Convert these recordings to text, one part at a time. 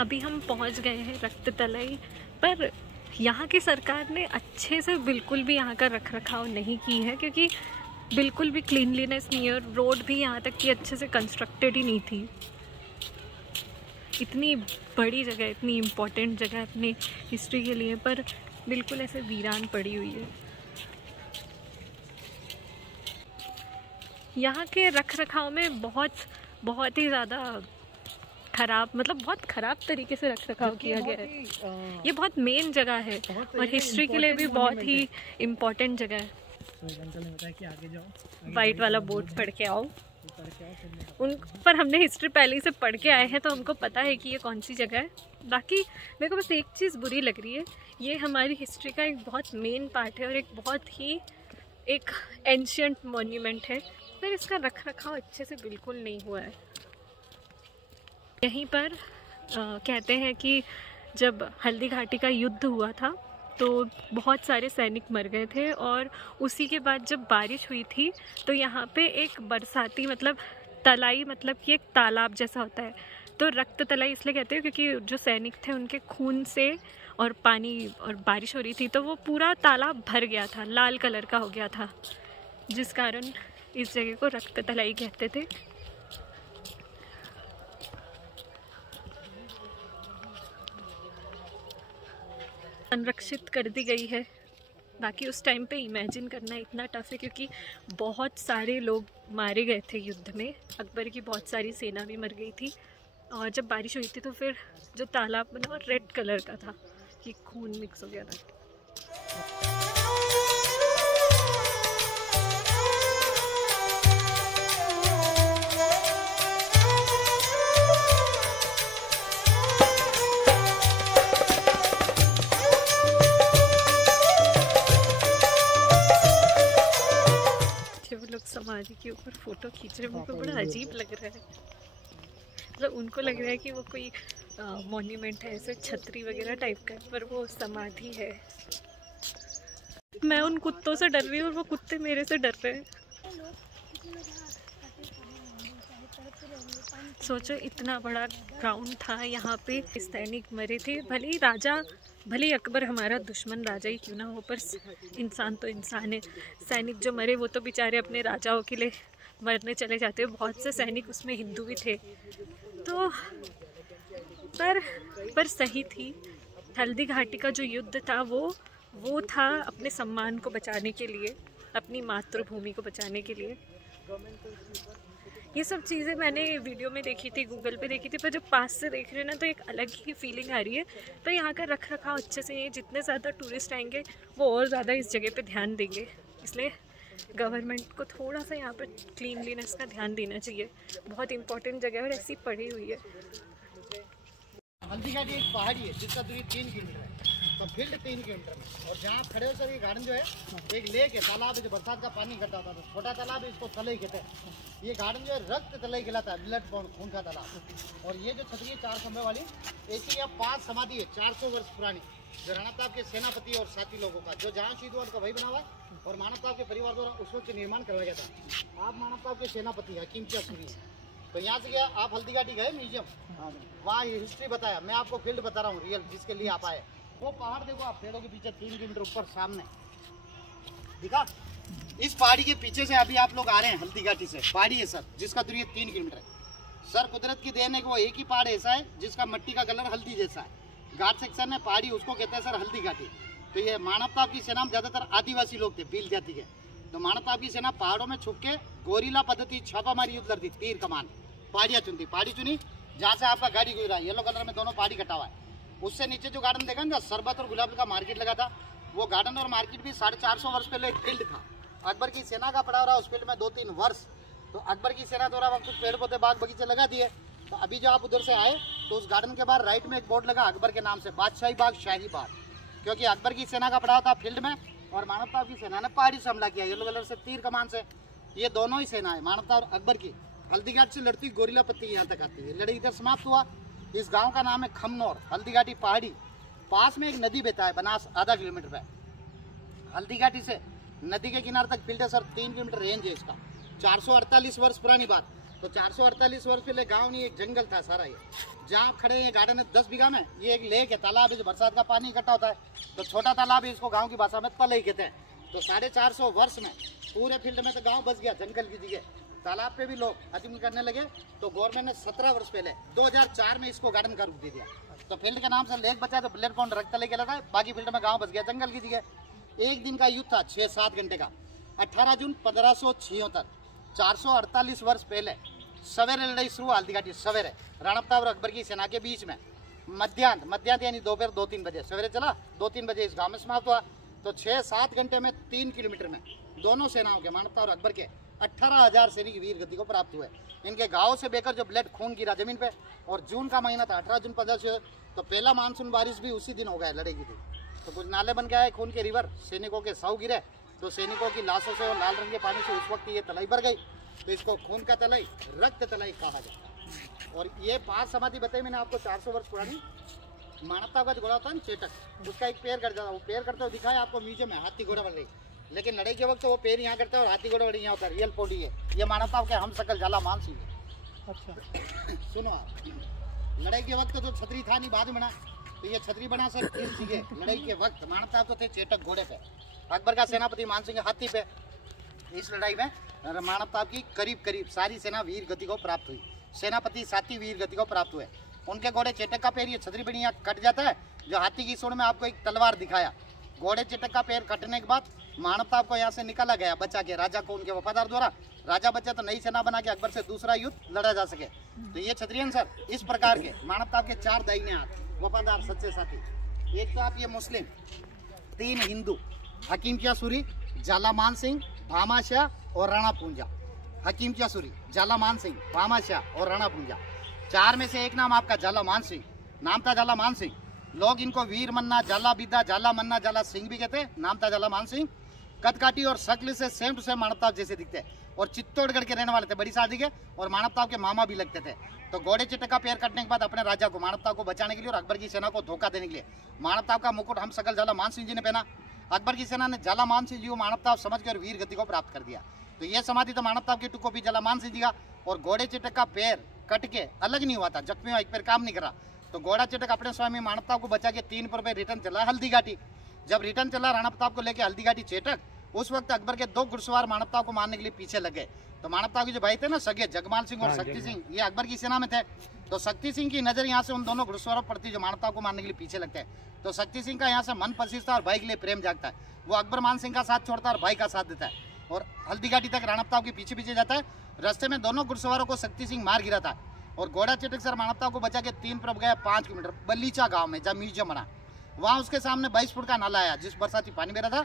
अभी हम पहुंच गए हैं रक्त तलाई, पर यहाँ की सरकार ने अच्छे से बिल्कुल भी यहाँ का रख रखाव नहीं की है, क्योंकि बिल्कुल भी क्लीनलीनेस नहीं है और रोड भी यहाँ तक कि अच्छे से कंस्ट्रक्टेड ही नहीं थी। इतनी बड़ी जगह, इतनी इम्पोर्टेंट जगह अपनी हिस्ट्री के लिए, पर बिल्कुल ऐसे वीरान पड़ी हुई है। यहाँ के रख रखाव में बहुत ही ज़्यादा खराब, मतलब बहुत ख़राब तरीके से रख रखाव किया गया है। ये बहुत मेन जगह है और हिस्ट्री के लिए भी बहुत ही इम्पोर्टेंट जगह है। कि आगे जाओ, वाइट वाला बोर्ड पढ़ के आओ। उन पर हमने हिस्ट्री पहले से पढ़ के आए हैं तो हमको पता है कि ये कौन सी जगह है। बाकी मेरे को बस एक चीज़ बुरी लग रही है, ये हमारी हिस्ट्री का एक बहुत मेन पार्ट है और एक बहुत ही एक एंशियंट मॉन्यूमेंट है, पर इसका रख रखाव अच्छे से बिल्कुल नहीं हुआ है। यहीं पर कहते हैं कि जब हल्दी घाटी का युद्ध हुआ था तो बहुत सारे सैनिक मर गए थे, और उसी के बाद जब बारिश हुई थी तो यहाँ पे एक बरसाती, मतलब तलाई, मतलब कि एक तालाब जैसा होता है, तो रक्त तलाई इसलिए कहते हैं क्योंकि जो सैनिक थे उनके खून से और पानी और बारिश हो रही थी तो वो पूरा तालाब भर गया था, लाल कलर का हो गया था, जिस कारण इस जगह को रक्त तलाई कहते थे। संरक्षित कर दी गई है। बाकी उस टाइम पे इमेजिन करना इतना टफ है, क्योंकि बहुत सारे लोग मारे गए थे युद्ध में। अकबर की बहुत सारी सेना भी मर गई थी, और जब बारिश हुई थी तो फिर जो तालाब बना वो रेड कलर का था, कि खून मिक्स हो गया था। समाधि के ऊपर फोटो खींच रहे, मुझको बड़ा अजीब लग रहा है। मतलब उनको लग रहा है कि वो कोई मॉन्यूमेंट है, ऐसे छतरी वगैरह टाइप का, पर वो समाधि है। मैं उन कुत्तों से डर रही हूँ और वो कुत्ते मेरे से डर रहे हैं। सोचो इतना बड़ा ग्राउंड था, यहाँ पे सैनिक मरे थे। भले ही अकबर हमारा दुश्मन राजा ही क्यों ना हो, पर इंसान तो इंसान है। सैनिक जो मरे वो तो बेचारे अपने राजाओं के लिए मरने चले जाते हैं। बहुत से सैनिक उसमें हिंदू भी थे, तो पर सही थी। हल्दी घाटी का जो युद्ध था वो था अपने सम्मान को बचाने के लिए, अपनी मातृभूमि को बचाने के लिए। ये सब चीज़ें मैंने वीडियो में देखी थी, गूगल पे देखी थी, पर जब पास से देख रहे हैं ना तो एक अलग ही फीलिंग आ रही है। पर यहाँ का रख रखाव अच्छे से नहीं, जितने ज़्यादा टूरिस्ट आएंगे वो और ज़्यादा इस जगह पे ध्यान देंगे, इसलिए गवर्नमेंट को थोड़ा सा यहाँ पर क्लीनलीनेस का ध्यान देना चाहिए। बहुत इंपॉर्टेंट जगह है और ऐसी पड़ी हुई है। हल्दी घाटी एक पहाड़ी है जिसका दूरी 3 किलोमीटर है, तो फील्ड 3 किलोमीटर में। और जहाँ खड़े हो सर, ये गार्डन जो है एक लेक है, तालाब है, जो बरसात का पानी इकट्ठा होता था, छोटा तालाब है, इसको तलई कहते हैं। ये गार्डन जो है रक्त तलई कहलाता है, ब्लड बॉन्ड, खून का तालाब। और ये जो छतरी है 4 खंभे वाली, ऐसी यहाँ 5 समाधि है 400 वर्ष पुरानी, जो राणा प्रताप के सेनापति और साथी लोगों का, जो जहाँ शहीद हुआ उनका वही बना हुआ है। और मानव साहब के परिवार द्वारा उस वक्त निर्माण करवाया गया था। आप मानव साहब के सेनापति हकीम चौधरी, तो यहाँ से गया आप हल्दी घाटी गए म्यूजियम, वहाँ ये हिस्ट्री बताया। मैं आपको फील्ड बता रहा हूँ रियल, जिसके लिए आप आए। वो पहाड़ देखो आप, पेड़ों के पीछे 3 किलोमीटर ऊपर सामने दिखा। इस पहाड़ी के पीछे से अभी आप लोग आ रहे हैं हल्दी घाटी से। पहाड़ी है सर जिसका दूरी 3 किलोमीटर है। सर कुदरत की देन है कि वो एक ही पहाड़ ऐसा है जिसका मिट्टी का कलर हल्दी जैसा है। घाट सेक्शन है पहाड़ी, उसको कहते हैं सर हल्दी घाटी। तो ये मानवता की सेना में ज्यादातर आदिवासी लोग थे, भील जाति के। तो मानवता की सेना पहाड़ों में छुप के गोरीला पद्धति छापामारी युद्ध लड़ती, तीर कमान, पहाड़ियाँ चुनती। पहाड़ी चुनी जहाँ से आपका गाड़ी गुजरा, येलो कलर में दोनों पहाड़ी कटा हुआ है। उससे नीचे जो गार्डन देखा ना, शरबत और गुलाब का मार्केट लगा था, वो गार्डन और मार्केट भी 450 वर्ष पहले एक फील्ड था। अकबर की सेना का पड़ा रहा उस फील्ड में 2-3 वर्ष। तो अकबर की सेना द्वारा वहाँ कुछ पेड़ पौधे बाग बगीचे लगा दिए। तो अभी जो आप उधर से आए तो उस गार्डन के बाहर राइट में एक बोर्ड लगा अकबर के नाम से, बादशाही बाग, शाही बाग, क्योंकि अकबर की सेना का पड़ा था फील्ड में और मानवता की सेना ने पहाड़ी से हमला किया, येलो कलर से तीर कमान से। ये दोनों ही सेना है, मानवता और अकबर की। हल्दी घाटी से लड़ती गोरीला पत्ती यहाँ तक आती है। लड़ाई इधर समाप्त हुआ। इस गांव का नाम है खमनौर, हल्दी घाटी पहाड़ी। पास में एक नदी बहता है बनास, आधा किलोमीटर पे। हल्दी घाटी से नदी के किनारे तक फील्ड है सर, 3 किलोमीटर रेंज है इसका। 448 वर्ष पुरानी बात। तो 448 वर्ष पहले गांव नहीं, एक जंगल था सारा ये। जहाँ खड़े ये गार्डन है 10 बीघा में, ये एक लेक है, तालाब है, जो बरसात का पानी इकट्ठा होता है, तो छोटा तालाब है, इसको गांव की भाषा में तलई कहते हैं। तो 450 वर्ष में पूरे फील्ड में तो गांव बस गया, जंगल की जगह तालाब पे भी लोग अतिक्रमण करने लगे। तो गवर्नमेंट ने 17 वर्ष पहले 2004 में इसको गार्डन का रूप दे दिया। तो फील्ड के नाम से लेक बचा, तो ब्लेड पॉन्ड रक्त तले के लगा, बाकी फील्ड में गाँव बस गया, जंगल की जगह। एक दिन का युद्ध था 6-7 घंटे का, 18 जून 1576, 448 वर्ष पहले सवेरे लड़ाई शुरू, हल्दीघाटी सवेरे राणा प्रताप और अकबर की सेना के बीच में। मध्यान्ह यानी दोपहर 2-3 बजे, सवेरे चला 2-3 बजे इस गांव में समाप्त हुआ। तो 6-7 घंटे में 3 किलोमीटर में दोनों सेनाओं के, मानवता और अकबर के 18,000 सैनिक वीर गति को प्राप्त हुए। इनके गाँव से बेकर जो ब्लड खून गिरा जमीन पे, और जून का महीना था 18 जून 1500, तो पहला मानसून बारिश भी उसी दिन हो गया लड़ाई की थी। तो कुछ नाले बन गया है खून के रिवर, सैनिकों के सौ गिरे, तो सैनिकों की लाशों से और लाल रंग के पानी से उस वक्त ये तलाई भर गई, तो इसको खून का तलाई, रक्त तलाई कहा जाता है। और ये 5 समाधि बताई मैंने आपको 400 वर्ष पुरानी। मानवता का जो घोड़ा होता है ना चेटक, उसका एक पैर कट जाता है, वो पैर करते हुए दिखाया आपको म्यूजियम में, हाथी घोड़ा बन रही। लेकिन लड़ाई के वक्त वो पैर यहाँ करता है और हाथी घोड़ा बड़ी यहाँ होता है, रियल बॉडी है। ये मानवता के हम सकल झाला मान सिंह है। अच्छा सुनो आप, लड़ाई के वक्त तो छतरी था नहीं, बाद में बना, तो ये छतरी बना सर किस जगह लड़ाई के वक्त। मानवता तो थे चेटक घोड़े पे, अकबर का सेनापति मान सिंह हाथी पे। इस लड़ाई में मानवता की करीब सारी सेना वीर गति को प्राप्त हुई, सेनापति साथी वीर गति को प्राप्त हुए। उनके घोड़े चेटक का पैर, ये छतरी बनी यहाँ कट जाता है, जो हाथी की सूंड में आपको एक तलवार दिखाया। घोड़े चेटक का पैर कटने के बाद मानवता को यहाँ से निकाला गया बचा के, राजा को उनके वफादार द्वारा। राजा बचा तो नई सेना बना के अकबर से दूसरा युद्ध लड़ा जा सके। तो ये क्षत्रियन सर इस प्रकार के मानवता के 4 दाहिने हाथ, वफादार सच्चे साथी। एक तो आप ये मुस्लिम, 3 हिंदू, हकीम चासुरी, झाला मान सिंह, भामा शाह और राणा पूंजा। हकीम चासुरी, झाला मान सिंह, भामा शाह और राणा पूंजा। 4 में से एक नाम आपका झाला मान सिंह, नाम था झाला मान सिंह। लोग इनको वीर मन्ना, झाला बिद्दा, झाला मन्ना, झाला सिंह भी कहते, नाम था झाला मान सिंह। कदकाठी और शक्ल से सेम टू सेम मानवता जैसे दिखते, और चित्तौड़गढ़ के रहने वाले थे, बड़ी शादी के, और मानवता के मामा भी लगते थे। तो घोड़े चेटक का पैर कटने के बाद अपने राजा को, मानवता को बचाने के लिए और अकबर की सेना को धोखा देने के लिए मानवता का मुकुट हम सकल झाला मान सिंह जी ने पहना। अकबर की सेना ने झाला मान सिंह जी को मानवता समझकर वीर गति को प्राप्त कर दिया। तो ये समाधि तो मानवता की टुको भी झाला मान सिंह जी का। और घोड़े चेटक का पैर कट के अलग नहीं हुआ था, जख्मी हुआ, एक पैर काम नहीं करा। तो घोड़ा चेटक अपने स्वामी मानवता को बचा के 3 पर रिटर्न चला हल्दीघाटी। जब रिटर्न चला राणा प्रताप को लेकर हल्दीघाटी चेटक, उस वक्त अकबर के 2 घुड़सवार मानवता को मारने के लिए पीछे लग गए। तो मानवता के जो भाई थे ना सगे, जगमाल सिंह और शक्ति सिंह, ये अकबर की सेना में थे। तो शक्ति सिंह की नजर यहाँ से उन दोनों घुड़सवारों पर पड़ती जो मानवता को मारने के लिए पीछे लगते हैं। तो शक्ति सिंह का यहाँ से मन पसीजता और भाई के लिए प्रेम जागता है। वो अकबर मान सिंह का साथ छोड़ता है और भाई का साथ देता है, और हल्दीघाटी तक राणा प्रताप के पीछे पीछे जाता है। रास्ते में दोनों घुड़सवारों को शक्ति सिंह मार गिरा था। और घोड़ा चेटक सर मानवता को बचा के 3 पर गया 5 किलोमीटर बलीचा गाँव में, जहाँ म्यूजियम बना। वहाँ उसके सामने 22 फुट का नाला आया, जिस बरसाती पानी बह रहा था।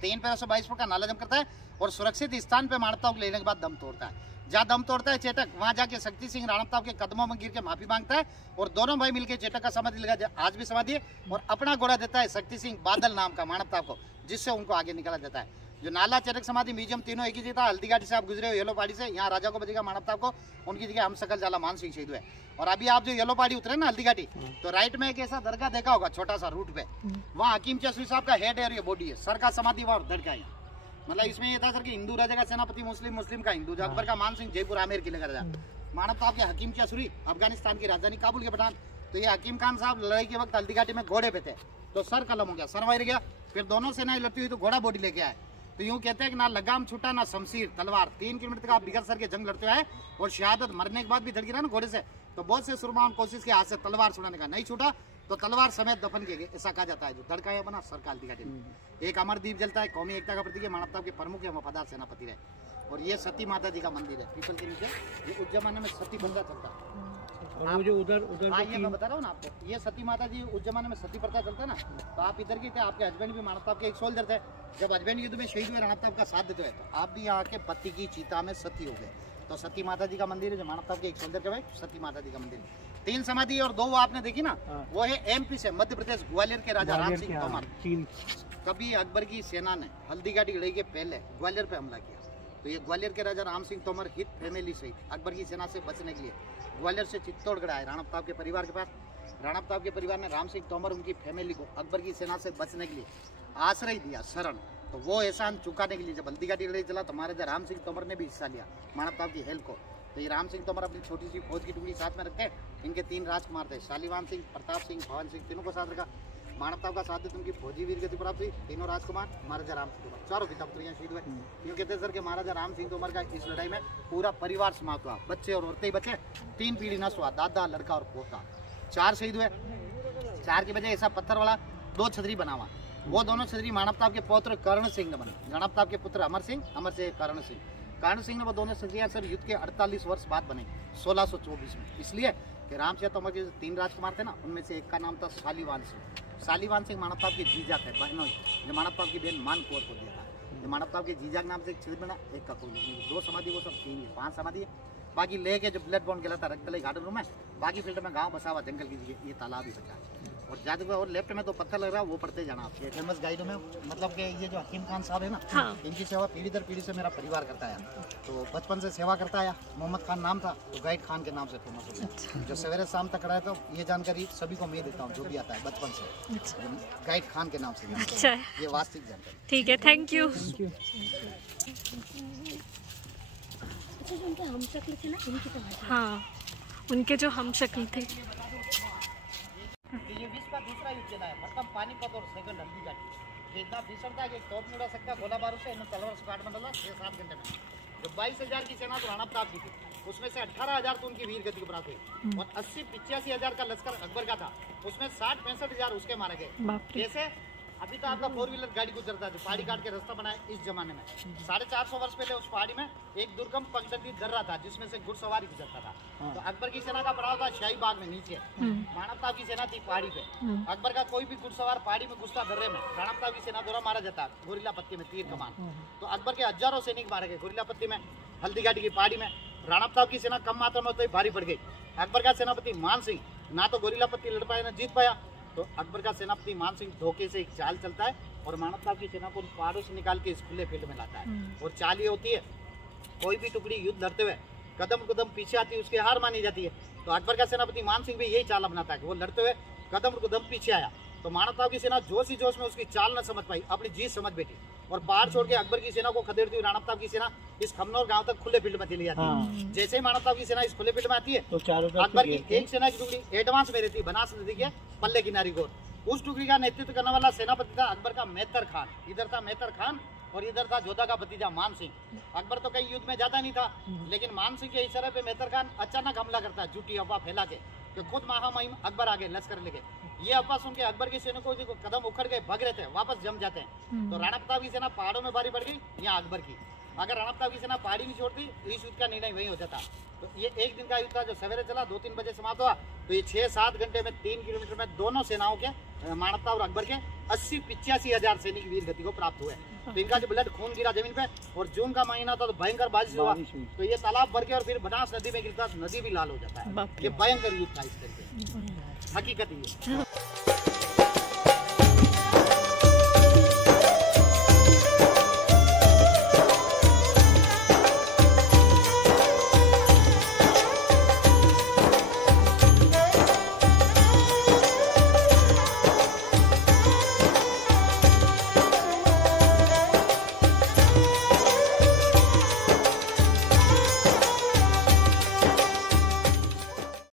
3 पैरों से 22 फुट का नाला जम करता है और सुरक्षित स्थान पे मानवता को लेने के बाद दम तोड़ता है। जहाँ दम तोड़ता है चेटक, वहाँ जाके शक्ति सिंह राणा प्रताप के कदमों में गिर के माफी मांगता है, और दोनों भाई मिलकर चेटक का समाधि लगा, आज भी समाधि है। और अपना घोड़ा देता है शक्ति सिंह बादल नाम का मानवता को, जिससे उनको आगे निकाला जाता है। जो नाला, चेटक, समाधि, म्यूजियम तीनों एक ही था। हल्दीघाटी से आप गुजरे हो येलो पहाड़ी से, यहाँ राजा को बचेगा मानवता को, उनकी जगह हम सकल झाला मान सिंह शहीद हुए। और अभी आप जो येलो पहाड़ी उतरे ना हल्दीघाटी, तो राइट में एक ऐसा दरगाह देखा होगा छोटा सा रूट पे, वहाँ हकीम चासुरी साहब का हेड है और ये बॉडी है, सर का समाधि वहाँ दरगाह है। मतलब इसमें ये था सर कि हिंदू राजा का सेनापति मुस्लिम, मुस्लिम का हिंदू, जो अकबर का मान सिंह जयपुर आमेर किले का राजा। मानवता के हकीम चासुरी अफगानिस्तान की राजधानी काबुल के पठान। तो ये हकीम खान साहब लड़ाई के वक्त हल्दीघाटी में घोड़े पे थे, तो सर कलम हो गया, सर वायर गया। फिर दोनों सेनाएं लड़ती हुई तो घोड़ा बॉडी लेके आए। तो यूं कहते हैं कि ना लगाम छूटा ना शमशीर तलवार, 3 किलोमीटर तक आप बिगर सर के जंग लड़ते आए, और शहादत मरने के बाद भी धड़की रहा ना घोड़े से। तो बहुत से सुरमाओं कोशिश के हाथ से तलवार छुड़ाने का, नहीं छूटा तो तलवार समेत दफन किए, ऐसा कहा जाता है। जो धड़काया बना सर का हल्दीघाटी में। एक अमरदीप जलता है, कौमी एकता का प्रतीक है, मानवता के प्रमुख या वफादार सेनापति रहे। और ये सती माता जी का मंदिर है पीपल के नीचे, ये उस जमाने में सती प्रथा चलता। और वो जो उधर हाँ ये मैं बता रहा हूँ ना आपको, ये सती माता जी उस जमाने में सती प्रथा चलता ना। तो आप इधर के थे, आपके हस्बैंड भी मानवता के एक सोल्जर थे। जब हस्बैंड युद्ध में शहीद हुए, राणा प्रताप का साथ देते हुए, तो आप भी यहाँ के पति की चिता में सती हो गए। तो सती माता जी का मंदिर है, जो मानवता के एक सोल्जर के भाई सती माता जी का मंदिर। 3 समाधि और 2 वो आपने देखी ना, वो है MP से, मध्य प्रदेश ग्वालियर के राजा राम सिंह तोमर। कभी अकबर की सेना ने हल्दीघाटी लड़ाई के पहले ग्वालियर पे हमला किया। तो ये ग्वालियर के राजा राम सिंह तोमर हित फैमिली सहित अकबर की सेना से बचने के लिए ग्वालियर से चित्तौड़गढ़ आए राणा प्रताप के परिवार के पास। राणा प्रताप के परिवार ने राम सिंह तोमर उनकी फैमिली को अकबर की सेना से बचने के लिए आश्रय दिया, शरण। तो वो एहसान चुकाने के लिए जब हल्दीघाटी लड़ाई चला तो महाराजा राम सिंह तोमर ने भी हिस्सा लिया मानव प्रताप की हेल्प को। तो ये राम सिंह तोमर अपनी छोटी सी फौज की टुकड़ी साथ में रखते हैं। इनके 3 राजकुमार थे, शालीवान सिंह, प्रताप सिंह, भवन सिंह, तीनों को साथ रखा। मानवता का साथ देते उनकी फौजी वीर गति प्राप्त हुई। तीनों राजकुमार महाराजा राम सिंह तोमर, चारों पिता पुत्रियां शहीद हुए। यूँ कहते सर कि महाराजा राम सिंह तोमर का इस लड़ाई में पूरा परिवार समाप्त हुआ। बच्चे और औरतें ही बचे, 3 पीढ़ी नष्ट हुआ, दादा, लड़का और पोता। 4 शहीद हुए। 4 की बजाय ऐसा पत्थर वाला 2 छतरी बना हुआ। वो दोनों छतरी मानवता के पौत्र कर्ण सिंह ने बने। मानवता के पुत्र अमर सिंह, अमर से कर्ण सिंह। कर्ण सिंह ने वो दोनों छतरियां सर युद्ध के 48 वर्ष बाद बने 1624 में। इसलिए कि राम सिंह तोमर के 3 राजकुमार थे ना, उनमें से एक का नाम था शालीवान सिंह। शालीवान सिंह मानवता के जीजा थे, बहनों जो मानवता की बहन मानकोर को दिया था। जो मानवता के जीजा के नाम से एक छतरी बना, एक का कोई नहीं। 2 समाधि वो सब 3 5 समाधि है। बाकी लेके जो ब्लड बॉन्ड कहलाता है रक्तलय गार्डन रूम है। बाकी फील्ड में गांव बसा हुआ, जंगल की ये तालाब ही बचा है। और जादू और लेफ्ट में तो पत्थर लग रहा है, वो पढ़ते जाना आपके फेमस गाइडों में। मतलब कि ये जो हकीम खान साहब है ना, हाँ। इनकी सेवा पीढ़ी दर पीढ़ी से मेरा परिवार करता है। तो बचपन से सेवा करता है। मोहम्मद खान नाम था, तो गाइड खान के नाम से फेमस हो गया। जो सवेरे शाम तक रहा है, तो ये जानकारी सभी को मैं देता हूँ, जो भी आता है बचपन से गाइड खान के नाम से। अच्छा, ये वास्तविक जानकारी। ठीक है, थैंक यू। उनके हम शक्ल थे ना, इनकी तो हाँ, उनके जो हम शक्ल थे। ये विश्व का दूसरा युद्ध चला है, प्रथम पानीपत और सेकंड हल्दी घाटी। ये इतना भीषण था कि तोप नहीं उड़ा सकता, गोला बारूद से इन्हें तलवार से काट में डाला 6-7 घंटे में। जो 22,000 की सेना तो राणा प्रताप की थी, उसमें से 18,000 तो उनकी वीर गति को प्राप्त हुई। और 80-85,000 का लश्कर अकबर का था, उसमें 60-65,000 उसके मारे गए। जैसे अभी तो आपका 4 व्हीलर गाड़ी गुजरता है, जो पहाड़ी काट के रास्ता बनाया इस जमाने में। 450 वर्ष पहले उस पहाड़ी में एक दुर्गम पगडंडी दर्रा था, जिसमें से घुड़सवारी गुजरता था। तो अकबर की सेना का पड़ाव था शाही बाग में नीचे। राणा प्रताप की सेना थी पहाड़ी पे। अकबर का कोई भी घुड़सवार पहाड़ी में घुसता दर्रे में, राणा प्रताप की सेना द्वारा मारा जाता। गोरिल्ला पत्ती में तीर कमान। तो अकबर के हजारों सैनिक मारे गए गोरिल्ला पत्ती में, हल्दी घाटी की पहाड़ी में। राणा प्रताप की सेना कम मात्रा में तो भारी पड़ गई। अकबर का सेनापति मान सिंह ना तो गोरिल्ला पत्ती लड़ पाया, ना जीत पाया। तो अकबर का सेनापति मान सिंह धोखे से एक चाल चलता है और मानव साहब की सेना को उन पहाड़ों से निकाल के इस खुले फील्ड में लाता है। और चाल ये होती है, कोई भी टुकड़ी युद्ध लड़ते हुए कदम कदम पीछे आती है, उसकी हार मानी जाती है। तो अकबर का सेनापति मान सिंह भी यही चाल अपनाता है कि वो लड़ते हुए कदम कदम पीछे आया। तो मानव साहब की सेना जोश ही जोश में उसकी चाल न समझ पाई, अपनी जीत समझ बैठी और पहाड़ छोड़ के अकबर की सेना को खदेड़ती हुई राणा प्रताप की सेना इस खमनौर गांव तक खुले फील्ड में चली जाती है। जैसे ही मानव साहब की सेना इस खुले फील्ड में आती है, तो अकबर की एक सेना की टुकड़ी एडवांस में रहती है, बनास नदी के पल्ले किनारी को। उस टुकड़ी का नेतृत्व करने वाला सेनापति था अकबर का मेहतर खान। इधर था मेहतर खान और इधर था जोधा का भतीजा मान सिंह। अकबर तो कहीं युद्ध में जाता नहीं था, लेकिन मान सिंह के इशारे पे मेहतर खान अचानक हमला करता है, झूठी अफवाह फैला के कि खुद महामहिम अकबर आगे लश्कर लेके। ये अफवाह सुन के अकबर की सैनिकों को कदम उखड़ के भाग रहे थे, वापस जम जाते हैं। तो राणा प्रताप की सेना पहाड़ों में भारी पड़ गई, यहाँ अकबर की। अगर राणा प्रताप की सेना पहाड़ी नहीं छोड़ती तो इस युद्ध का निर्णय वही हो जाता। तो ये एक दिन का युद्ध था जो सवेरे चला, 2-3 बजे समाप्त हुआ। तो ये 6-7 घंटे में 3 किलोमीटर में दोनों सेनाओं के मानव प्रताप और अकबर के 80-85 हजार सैनिक वीर गति को प्राप्त हुए। तो इनका जो ब्लड खून गिरा जमीन पे, और जून का महीना था तो भयंकर बारिश हुआ। तो ये तालाब भर के और फिर बनास नदी में गिरता, नदी भी लाल हो जाता है। ये भयंकर युद्ध था इस तरीके, हकीकत ही है।